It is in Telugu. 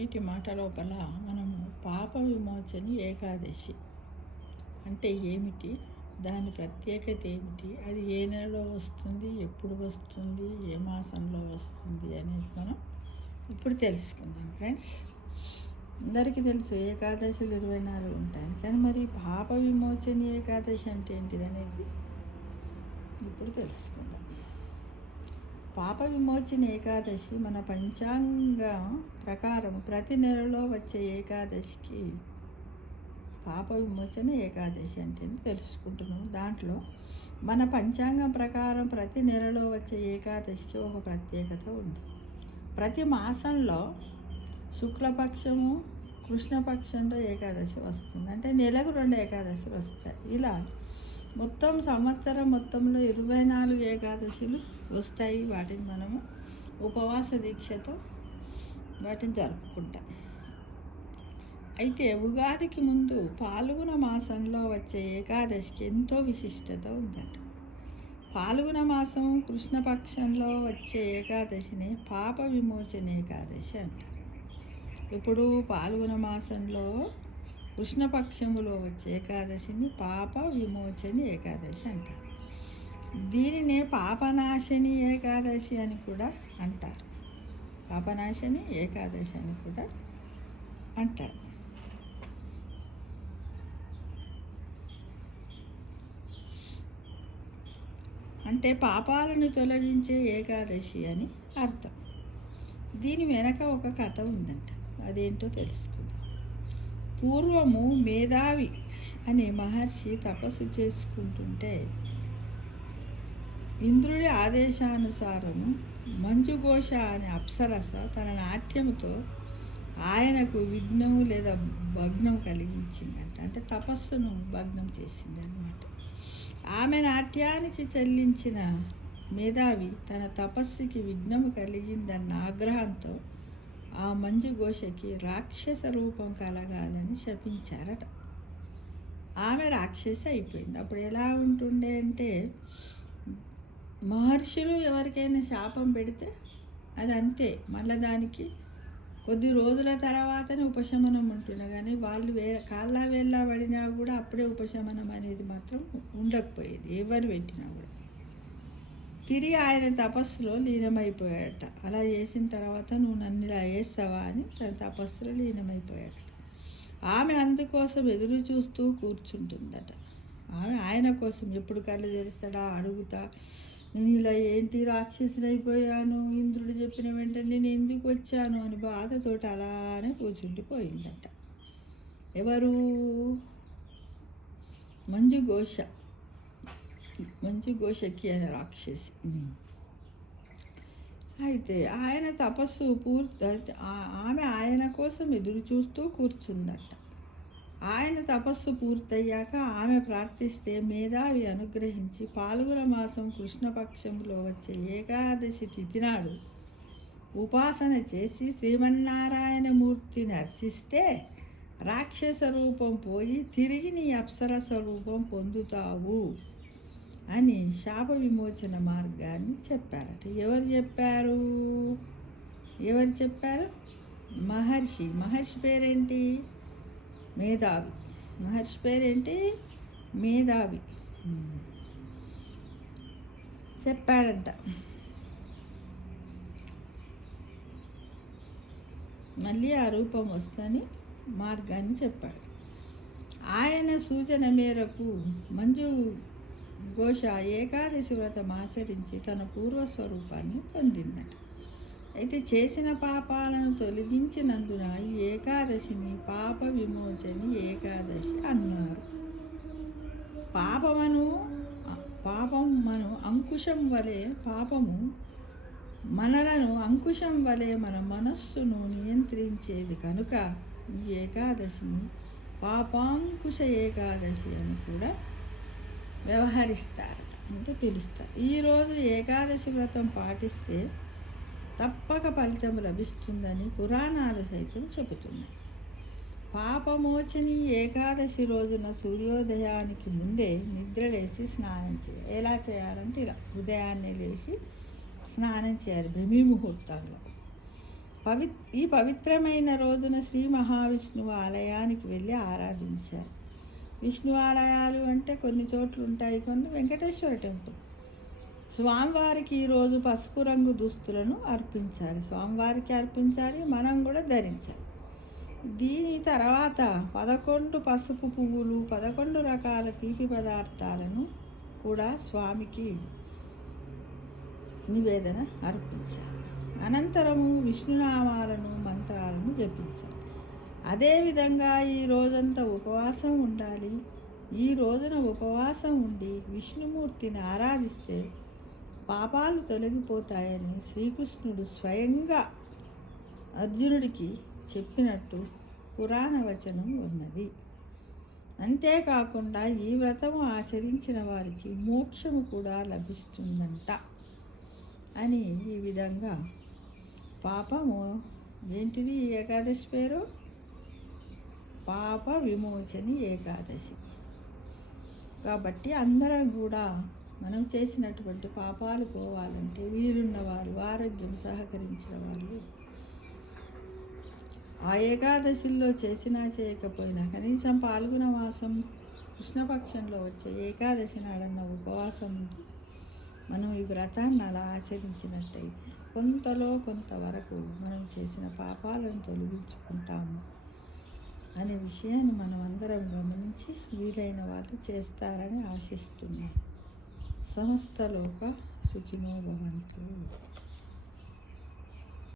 నేటి మాట లోపల మనము పాప విమోచని ఏకాదశి అంటే ఏమిటి, దాని ప్రత్యేకత ఏమిటి, అది ఏ నెలలో వస్తుంది, ఎప్పుడు వస్తుంది, ఏ మాసంలో వస్తుంది అనేది మనం ఇప్పుడు తెలుసుకుందాం ఫ్రెండ్స్. అందరికీ తెలుసు ఏకాదశులు 24 ఉంటాయి, కానీ మరి పాప విమోచని ఏకాదశి అంటే ఏంటిది అనేది ఇప్పుడు తెలుసుకుందాం. పాప విమోచన ఏకాదశి మన పంచాంగం ప్రకారం ప్రతి నెలలో వచ్చే ఏకాదశికి పాప విమోచన ఏకాదశి అంటే తెలుసుకుంటున్నాం. దాంట్లో మన పంచాంగం ప్రకారం ప్రతి నెలలో వచ్చే ఏకాదశికి ఒక ప్రత్యేకత ఉంది. ప్రతి మాసంలో శుక్లపక్షము కృష్ణపక్షంలో ఏకాదశి వస్తుంది. అంటే నెలకు 2 ఏకాదశులు వస్తాయి. ఇలా మొత్తం సంవత్సరం మొత్తంలో 24 ఏకాదశులు వస్తాయి. వాటిని మనము ఉపవాస దీక్షతో వాటిని జరుపుకుంటాం. అయితే ఉగాదికి ముందు పాల్గొన మాసంలో వచ్చే ఏకాదశికి ఎంతో విశిష్టత ఉందట. పాల్గొన మాసం కృష్ణపక్షంలో వచ్చే ఏకాదశిని పాప విమోచన ఏకాదశి అంటారు. ఇప్పుడు పాల్గొన మాసంలో కృష్ణపక్షములో వచ్చే ఏకాదశిని పాప విమోచని ఏకాదశి అంటారు. దీనినే పాపనాశని ఏకాదశి అని కూడా అంటారు. పాపనాశని ఏకాదశి అని కూడా అంటారు. అంటే పాపాలను తొలగించే ఏకాదశి అని అర్థం. దీని వెనక ఒక కథ ఉందంట. అదేంటో తెలుసుకుందాం. పూర్వము మేధావి అనే మహర్షి తపస్సు చేసుకుంటుంటే ఇంద్రుడి ఆదేశానుసారము మంజుఘోష అనే అప్సరస తన నాట్యముతో ఆయనకు విఘ్నము లేదా భగ్నం కలిగించిందంట. అంటే తపస్సును భగ్నం చేసింది అన్నమాట. ఆమె నాట్యానికి చెల్లించిన మేధావి తన తపస్సుకి విఘ్నము కలిగిందన్న ఆగ్రహంతో ఆ మంజుఘోషకి రాక్షస రూపం కలగాలని శపించారట. ఆమె రాక్షసి అయిపోయింది. అప్పుడు ఎలా ఉంటుండే అంటే, మహర్షులు ఎవరికైనా శాపం పెడితే అది అంతే, మళ్ళీ దానికి కొద్ది రోజుల తర్వాతనే ఉపశమనం ఉంటుండే, కానీ వాళ్ళు కాళ్ళ వేళ్ళ పడినా కూడా అప్పుడే ఉపశమనం అనేది మాత్రం ఉండకపోయేది. ఎవరు పెట్టినా కూడా తిరిగి ఆయన తపస్సులో లీనమైపోయాడట. అలా చేసిన తర్వాత నువ్వు నన్ను ఇలా చేస్తావా అని తన తపస్సులో లీనమైపోయాడట. ఆమె అందుకోసం ఎదురు చూస్తూ కూర్చుంటుందట. ఆమె ఆయన కోసం ఎప్పుడు కళ్ళు తెరుస్తాడా అడుగుతా, నేను ఇలా ఏంటి రాక్షసుని అయిపోయాను, ఇంద్రుడు చెప్పిన వెంటనే నేను ఎందుకు వచ్చాను అని బాధతోటి అలానే కూర్చుండిపోయిందట. ఎవరు? మంజుఘోషకి అనే రాక్షసి. అయితే ఆయన తపస్సు ఆమె ఆయన కోసం ఎదురు చూస్తూ కూర్చుందట. ఆయన తపస్సు పూర్తయ్యాక ఆమె ప్రార్థిస్తే మేధావి అనుగ్రహించి పాల్గొన మాసం కృష్ణపక్షంలో వచ్చే ఏకాదశి తిథి నాడు ఉపాసన చేసి శ్రీమన్నారాయణమూర్తిని అర్చిస్తే రాక్షస రూపం పోయి తిరిగి నీ అప్సరస రూపం పొందుతావు అని శాప విమోచన మార్గాన్ని చెప్పారట. ఎవరు చెప్పారు? మహర్షి పేరేంటి? మేధావి. మహర్షి పేరేంటి? మేధావి చెప్పాడంట. మళ్ళీ ఆ రూపం వస్తని మార్గాన్ని చెప్పాడు. ఆయన సూచన మేరకు మంజుఘోష ఏకాదశి వ్రతం ఆచరించి తన పూర్వస్వరూపాన్ని పొందిందట. అయితే చేసిన పాపాలను తొలగించినందున ఈ ఏకాదశిని పాప విమోచని ఏకాదశి అన్నారు. మనలను అంకుశం వలె మన మనస్సును నియంత్రించేది కనుక ఈ ఏకాదశిని పాపాంకుశ ఏకాదశి అని కూడా వ్యవహరిస్తారు, అంటే పిలుస్తారు. ఈరోజు ఏకాదశి వ్రతం పాటిస్తే తప్పక ఫలితం లభిస్తుందని పురాణాలు సైతం చెబుతున్నాయి. పాపమోచని ఏకాదశి రోజున సూర్యోదయానికి ముందే నిద్రలేసి స్నానం చేయాలి. ఎలా చేయాలంటే ఇలా ఉదయాన్నే లేచి స్నానం చేయాలి బ్రహ్మీ ముహూర్తంలో. ఈ పవిత్రమైన రోజున శ్రీ మహావిష్ణువు ఆలయానికి వెళ్ళి ఆరాధించారు. విష్ణు ఆలయాలు అంటే కొన్ని చోట్ల ఉంటాయి, కొన్ని వెంకటేశ్వర టెంపుల్. స్వామివారికి ఈరోజు పసుపు రంగు దుస్తులను అర్పించాలి. స్వామివారికి అర్పించాలి, మనం కూడా ధరించాలి. దీని తర్వాత 11 పసుపు పువ్వులు, 11 రకాల తీపి పదార్థాలను కూడా స్వామికి నివేదన అర్పించాలి. అనంతరము విష్ణునామాలను, మంత్రాలను జపించాలి. అదేవిధంగా ఈ రోజంతా ఉపవాసం ఉండాలి. ఈ రోజున ఉపవాసం ఉండి విష్ణుమూర్తిని ఆరాధిస్తే పాపాలు తొలగిపోతాయని శ్రీకృష్ణుడు స్వయంగా అర్జునుడికి చెప్పినట్టు పురాణ వచనం ఉన్నది. అంతేకాకుండా ఈ వ్రతము ఆచరించిన వారికి మోక్షము కూడా లభిస్తుందంట అని ఈ విధంగా పాపము ఏంటిది ఈ ఏకాదశి పేరు? పాప విమోచని ఏకాదశి. కాబట్టి అందరం కూడా మనం చేసినటువంటి పాపాలు పోవాలంటే వీలున్నవారు, ఆరోగ్యం సహకరించిన వాళ్ళు ఆ ఏకాదశిలో చేసినా చేయకపోయినా కనీసం పాల్గొన మాసం కృష్ణపక్షంలో వచ్చే ఏకాదశి నాడన్న ఉపవాసం ఉంది మనం ఈ వ్రతాన్ని అలా ఆచరించినట్టయితే కొంతలో కొంతవరకు మనం చేసిన పాపాలను తొలగించుకుంటాము అనే విషయాన్ని మనం అందరం గమనించి వీలైన వాళ్ళు చేస్తారని ఆశిస్తున్నాం. సమస్తలోక సుఖినో భవంతు.